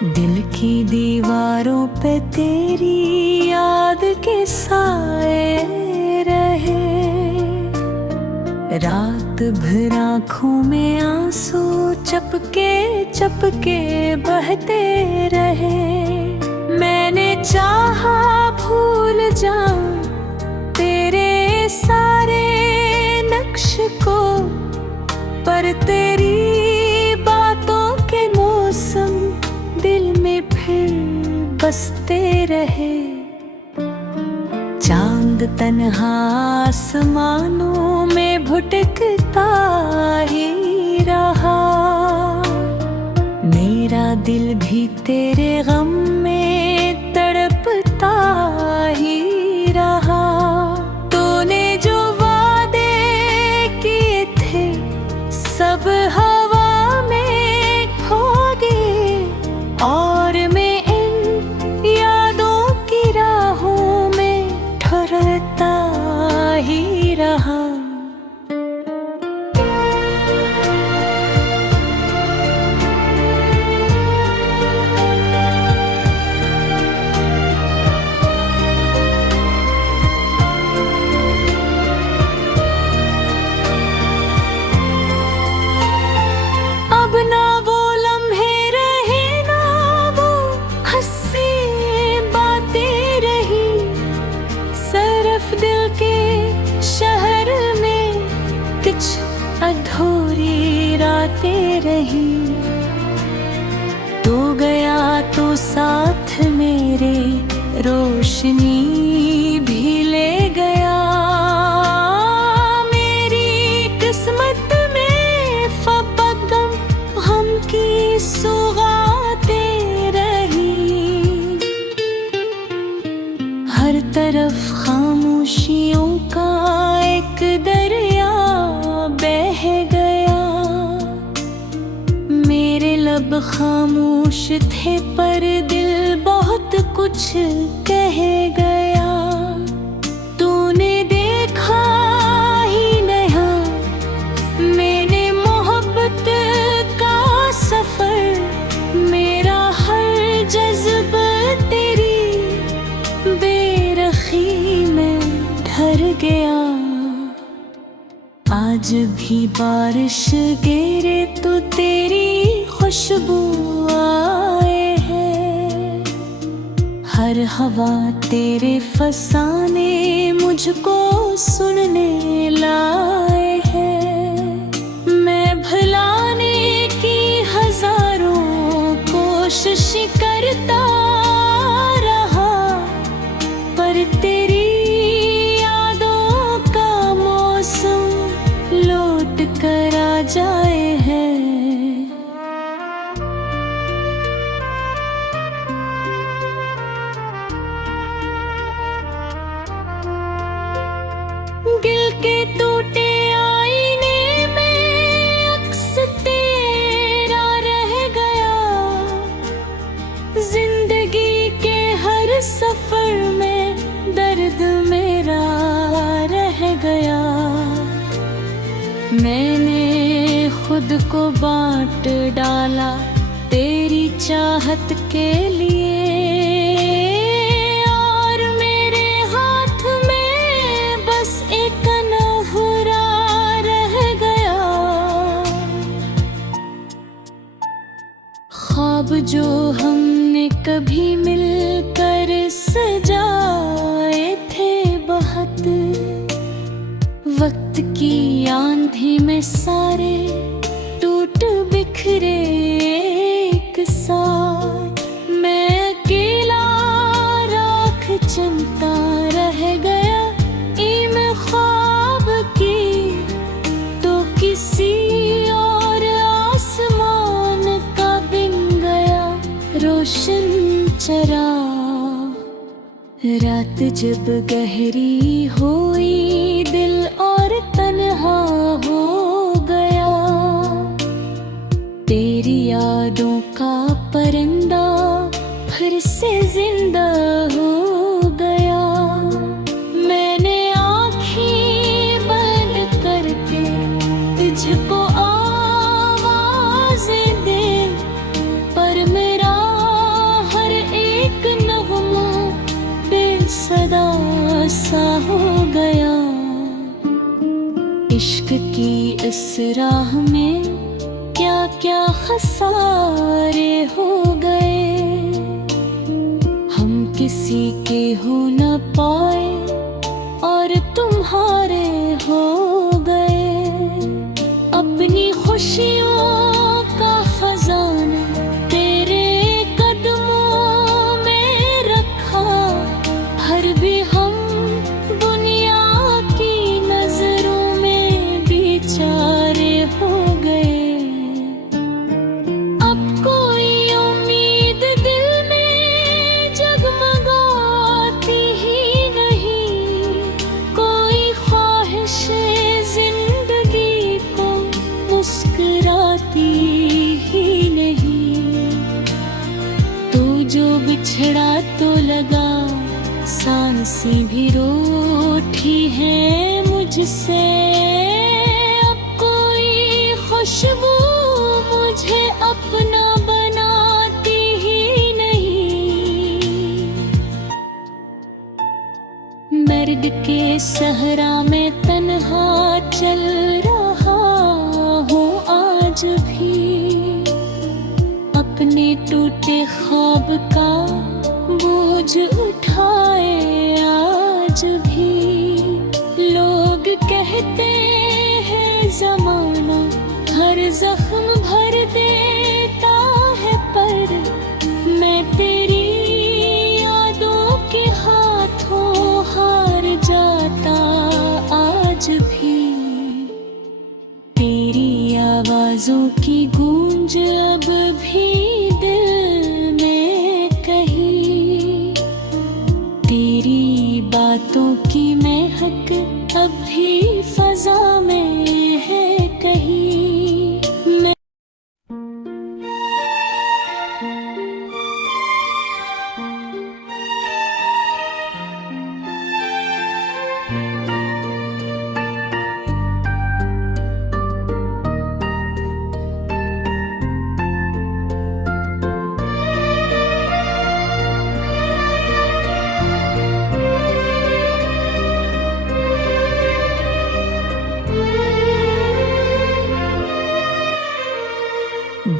दिल की दीवारों पे तेरी याद के साए रहे। रात भर आँखों में आंसू चपके चपके बहते रहे। मैंने चाहा भूल जाऊं तेरे सारे नक्श को, पर तेरी बातों के मौसम दिल में फिर बसते रहे। चांद तन्हा आसमानों में भुटकता ही रहा। मेरा दिल भी तेरे गम में तड़पता ही रहा। तूने जो वादे किए थे सब हवा में खो गए, और मैं इन यादों की राहों में ठहरता ही रहा। अब ना वो लम्हे रहे, ना वो हंसी बातें रही। सिर्फ दिल के शहर में कुछ अधूरी रातें रही। तू गया तो साथ मेरे रोशनी भी ले गया। मेरी किस्मत में फपक गम की सौगातें रही। हर तरफ खामोशियों का एक दरिया बह गया। मेरे लब खामोश थे पर दिल बहुत कुछ कह गया। तूने देखा ही नहीं मैंने मोहब्बत का सफर। मेरा हर जज्बा तेरी बेरखी में ढर गया। आज भी बारिश गिरे तो तेरी खुशबू आए है। हर हवा तेरे फसाने मुझको सुनने लाए है। मैं भुलाने की हजारों कोशिश करता रहा, पर तेरी यादों का मौसम लौट कर आ जाए है। दिल के टूटे आईने में अक्स तेरा रह गया। जिंदगी के हर सफर में दर्द मेरा रह गया। मैंने खुद को बांट डाला तेरी चाहत के लिए, और मेरे हाथ में बस एक नहुरा रह गया। ख्वाब जो हमने कभी मिलकर सजाए थे बहुत, वक्त की आंधी में सारे टूट बिखरे एक साथ। मैं अकेला राख चलता रह गया। ईम ख्वाब की तो किसी और आसमान का बिन गया रोशन चराग। रात जब गहरी हुई दिल और तन्हा हो गया। तेरी यादों का परिंदा फिर से जिंदा हो गया। मैंने आँखें बंद करके तुझको आवाज़ें दे, पर मेरा इश्क की इस राह में क्या क्या खसारे हो गए, हम किसी के हो न पाए और तुम्हारे हो गए। अपनी खुशियों का खजाना तेरे कदमों में रखा, हर भी हम दुनिया की नजरों में बेचारे हो गए। अब कोई उम्मीद दिल में जगमगाती ही नहीं, कोई ख्वाहिश जिंदगी को मुस्कुराती ही नहीं। तो जो बिछड़ा तो लगा, सांसें भी रूठी है मुझसे। अब कोई खुशबू मुझे अपना बनाती ही नहीं। दर्द के सहरा में तन्हा चल रहा हूँ आज भी, अपने टूटे ख्वाब का बोझ उठाए आज भी। लोग कहते हैं ज़माना हर जख्म भर देता है, पर मैं तेरी यादों के हाथों हार जाता आज भी। तेरी आवाज़ों की गूंज अब भी दिल में कहीं, तेरी बातों की महक अब भी फजा में है कहीं। मैं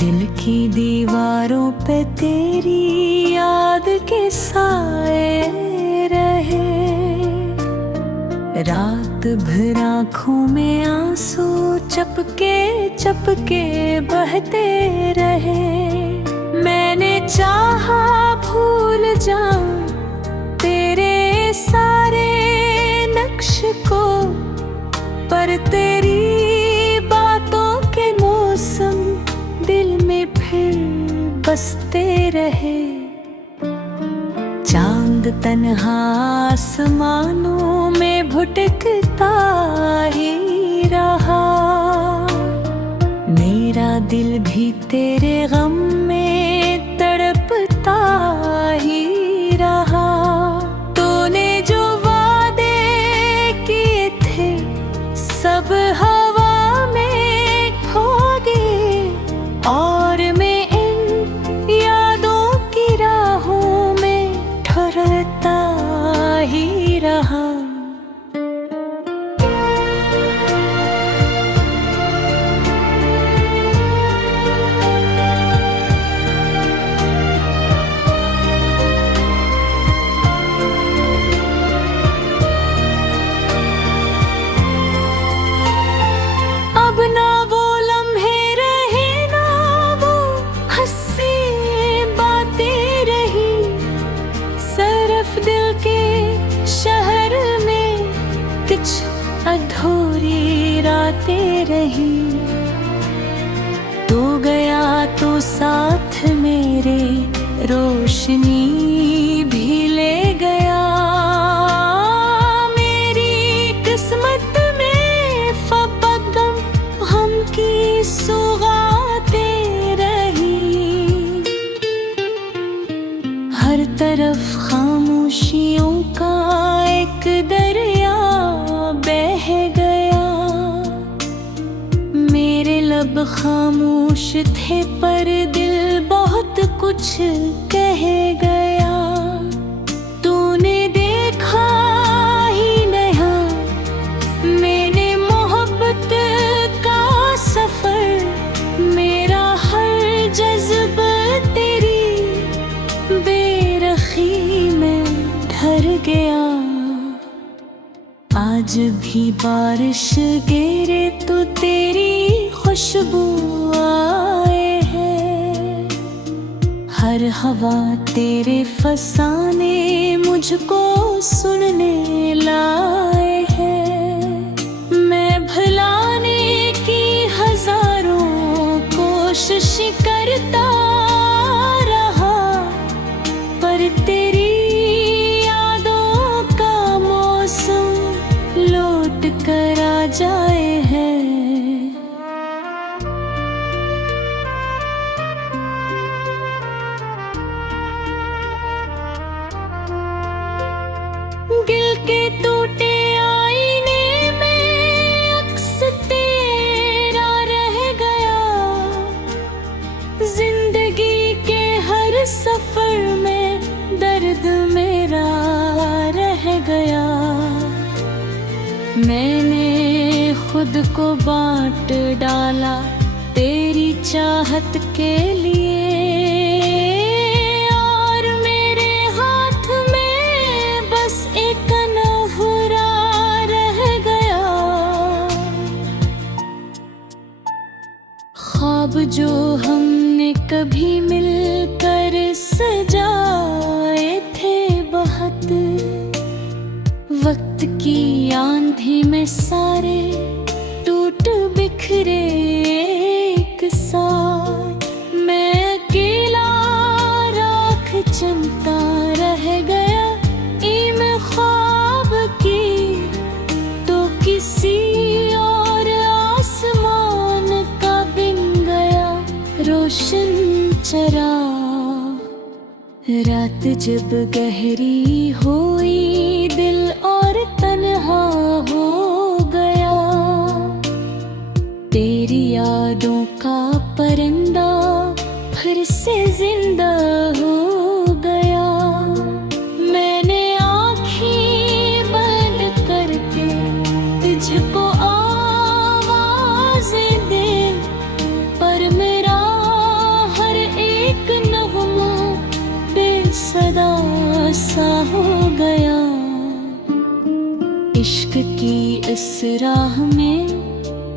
दिल की दीवारों पे तेरी याद के साए रहे, रात भर आँखों में आंसू चपके चपके बहते रहे। मैंने चाहा भूल जाऊं तेरे सारे नक्श को, पर तेरी बातों के मौसम दिल में फिर बसते रहे। चांद तन्हा आसमानों में भुटकता ही रहा, मेरा दिल भी तेरे गम में तड़पता ही रहा। तूने जो वादे किए थे सब हवा में खो गए, और मैं इन यादों की राहों में ठहरता ही रहा। अब ना वो लम्हे रहे, ना वो हंसी बातें रही, सिर्फ दिल के शहर में कुछ अधूरी रातें रही। तू गया तो साथ मेरे रोशनी भी ले गया, मेरी किस्मत में फबगम हम की सौगातें रही। हर तरफ खामोशियों का एक दरिया बह गया, मेरे लब खामोश थे पर दिल बहुत कुछ कह गया। तूने देखा ही नहीं मैंने मोहब्बत जब भी बारिश गिरे तो तेरी खुशबू आए है। हर हवा तेरे फसाने मुझको सुनने लाए है। मैं भुलाने की हजारों कोशिश करता रहा, पर तेरी यादों का मौसम लौट कर आ जाए है। दिल के टूटे आईने में अक्स तेरा रह गया। जिंदगी के हर सफर में दर्द मेरा रह गया। मैंने खुद को बांट डाला तेरी चाहत के लिए, और मेरे हाथ में बस एक नहुरा रह गया। ख्वाब जो हमने कभी मिलकर सजाए थे बहुत, वक्त की आंधी में सारे टूट बिखरे एक साथ। मैं अकेला राख चमकता रह गया। ईम ख्वाब की तो किसी और आसमान का बिन गया रोशन चराग। रात जब गहरी हुई दिल और तन्हा हो गया। तेरी यादों का परिंदा फिर से जिंदा हो गया। मैंने आँखें बंद करके तुझको आवाज़ें दे, पर मेरा हर एक नगमा बेसदा सा हो गया। इश्क की इस राह में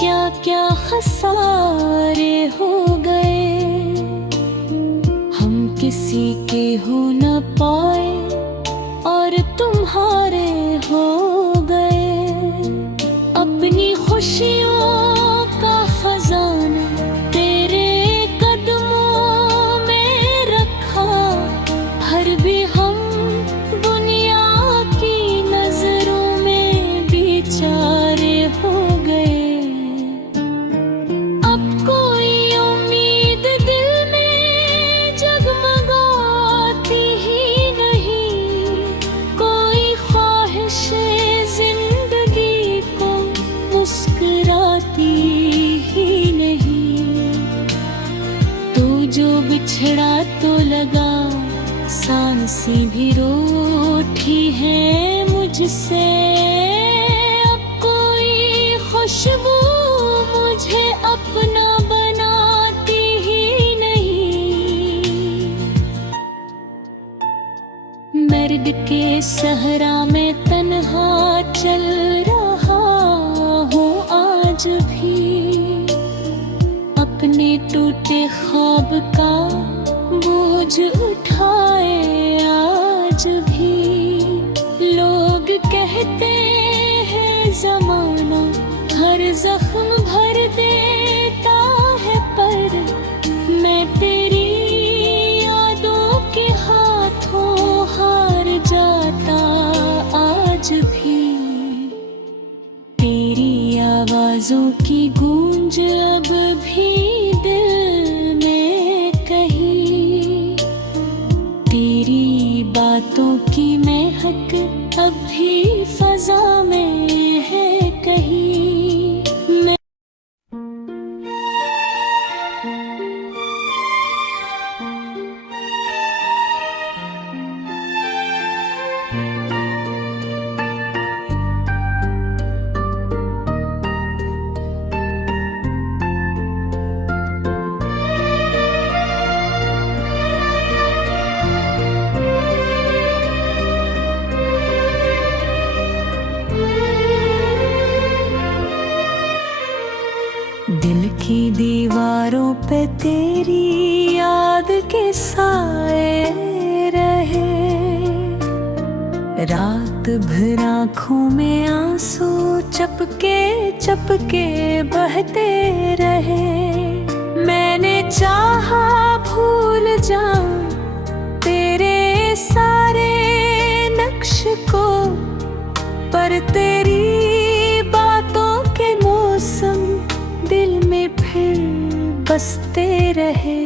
क्या क्या खसारे हो गए। हम किसी के हो न पाए और तुम्हारे हो गए। अपनी खुशियों का खजाना तेरे कदमों में रखा, हर भी हम दुनिया की नजरों में बेचारे हो गए। अब कोई उम्मीद दिल में जगमगाती ही नहीं, कोई ख्वाहिश जिंदगी को मुस्कुराती ही नहीं। तो जो बिछड़ा तो लगा, सांसें भी रूठी है मुझसे। अब कोई खुशबू मुझे अपना बनाती ही नहीं। मर्द के सहरा में तन्हा चल रहा हूँ आज भी। अपने टूटे ख्वाब का बोझ उठाए आज भी। लोग कहते हैं जमाना हर जख्म भर देता है, पर मैं तेरी यादों के हाथों हार जाता आज भी। तेरी आवाज़ों की गूंज अब भी दिल में कहीं, तेरी बातों की महक अब भी फजा में है कहीं। मैं पे तेरी याद के साए रहे। रात भर आँखों में आंसू चपके चपके बहते रहे। मैंने चाहा भूल जाऊं तेरे सारे नक्श को, पर तेरी बातों के मौसम दिल में फिर बसते रहे।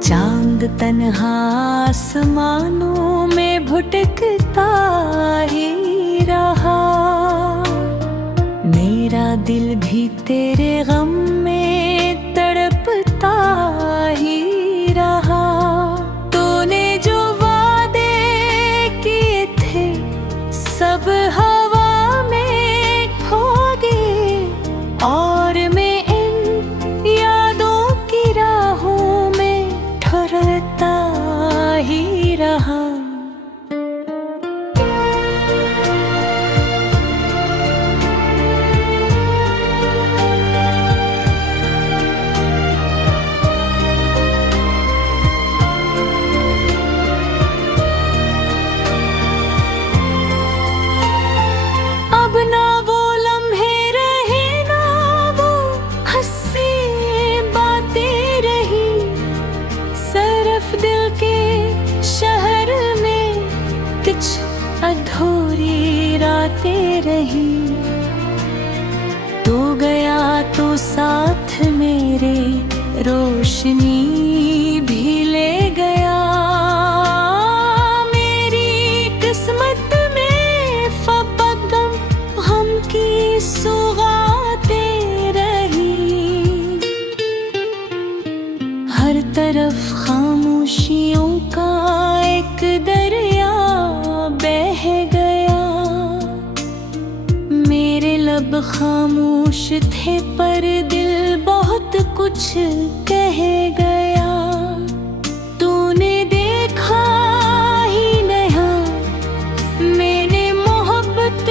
चांद तन्हा आसमानों में भुटकता ही रहा। मेरा दिल भी तेरे गम में तड़पता ही रहा। तूने जो वादे किए थे सब हवा में खो गए, और मैं इन यादों की राहों में ठहरता ही रहा। अब ना वो लम्हे रहे, ना वो हंसी बातें रही। सिर्फ दिल के शहर में कुछ अधूरी रातें रही। तू गया तो साथ मेरे रोशनी भी ले गया। मेरी किस्मत में फकत हम की सौगातें रही। हर तरफ खामोशियों का एक दरिया बह गया। मेरे लब खामोश थे पर दिल बहुत कुछ कह गया। तूने देखा ही नहीं मैंने मोहब्बत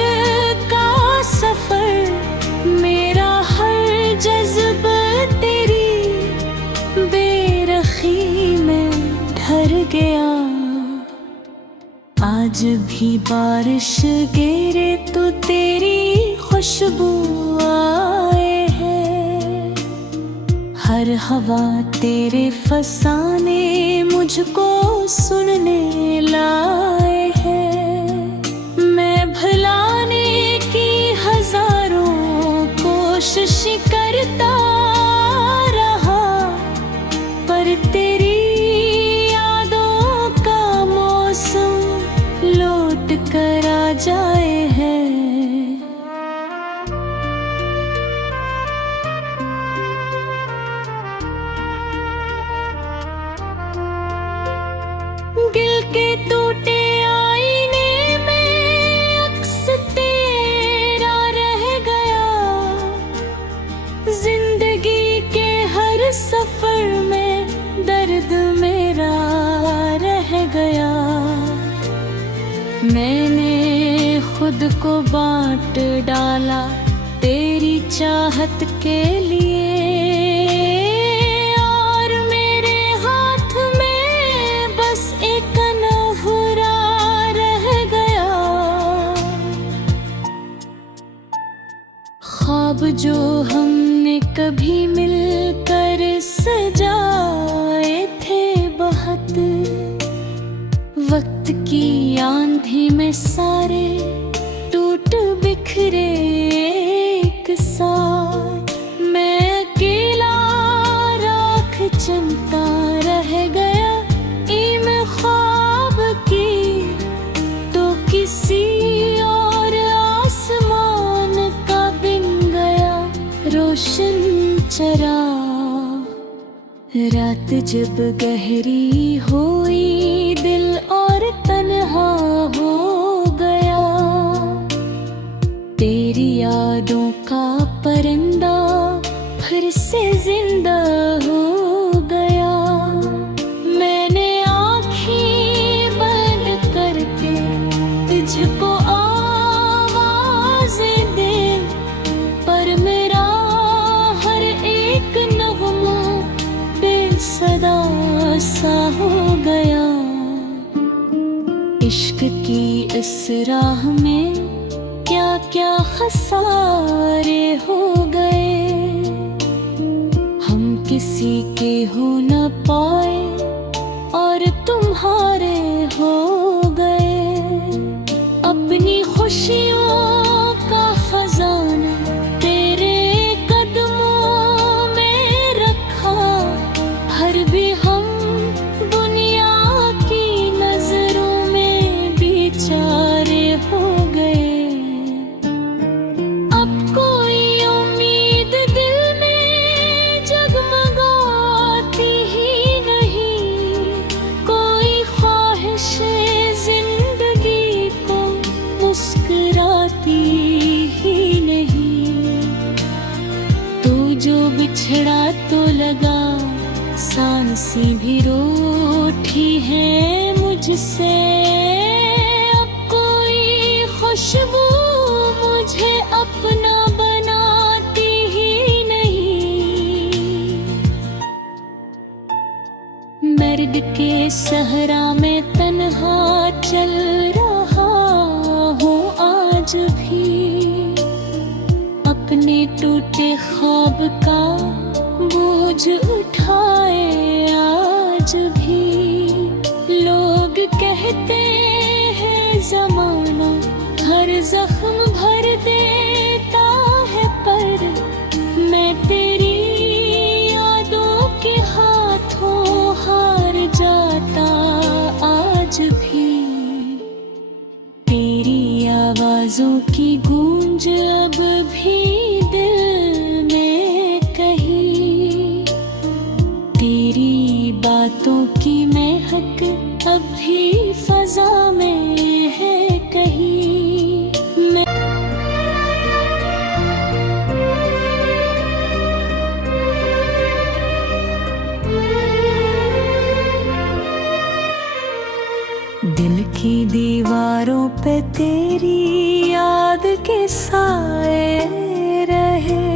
का सफर। मेरा हर जज्बा तेरी बेरखी में ढर गया। आज भी बारिश गिरे तो तेरी खुशबू आए है। हर हवा तेरे फसाने मुझको सुनने लाए है। मैं भुलाने की हजारों कोशिश करता रहा, पर तेरी यादों का मौसम लौट कर आ जाए है। दिल के टूटे आईने में अक्स तेरा रह गया। जिंदगी के हर सफर में दर्द मेरा रह गया। मैंने खुद को बांट डाला तेरी चाहत के लिए, और मेरे हाथ में बस एक नहुरा रह गया। ख्वाब जो हमने कभी मिलकर सजाए थे बहुत, वक्त की आंधी में सारे टूट बिखरे एक साथ। मैं अकेला राख चमता रह गया। ईम ख्वाब की तो किसी और आसमान का बिन गया रोशन चराग। रात जब गहरी हुई दिल और तन्हा हो गया। तेरी यादों का परिंदा फिर से जिंदा हो गया। मैंने आँखें बंद करके तुझको आवाज़ें दे, पर मेरा हर एक नगमा हो गया। इश्क की इस राह में क्या क्या खसारे हो गए। हम किसी के हो न पाए और तुम्हारे हो गए। अपनी खुशियों का खजाना तेरे कदमों में रखा, हर भी हम दुनिया की नजरों में बेचारे हो गए। अब कोई उम्मीद दिल में जगमगाती ही नहीं, कोई ख्वाहिश जिंदगी को मुस्कुराती ही नहीं। तो जो बिछड़ा तो लगा, सांसें भी रूठी है मुझसे। अब कोई खुशबू मुझे अपना बनाती ही नहीं। दर्द के सहरा में तन्हा चल रहा हूँ आज भी, अपने टूटे ख्वाब का बोझ उठाए आज भी। लोग कहते हैं ज़माना हर जख्म भर देता है, पर मैं तेरी यादों के हाथों हार जाता आज भी। तेरी आवाज़ों की गूंज अब भी दिल में कहीं, तेरी बातों की महक अब भी फजा में है कहीं। मैं दिल की दीवारों पे तेरी याद के साए रहे,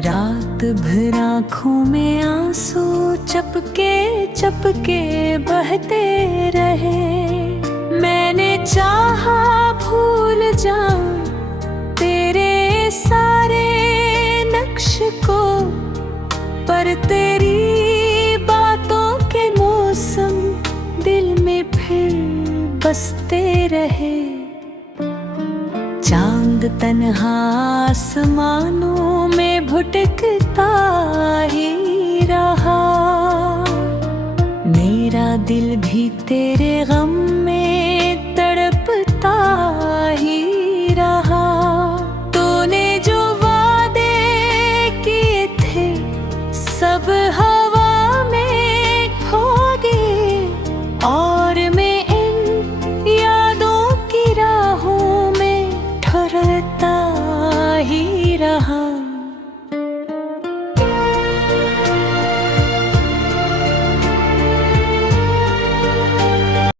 रात भर आँखों में आंसू चपके चपके बहते रहे। मैंने चाहा भूल जाऊं तेरे सारे नक्श को, पर तेरी बातों के मौसम दिल में फिर बसते रहे। चांद तन्हा आसमानों में भुटकता ही रहा, मेरा दिल भी तेरे गम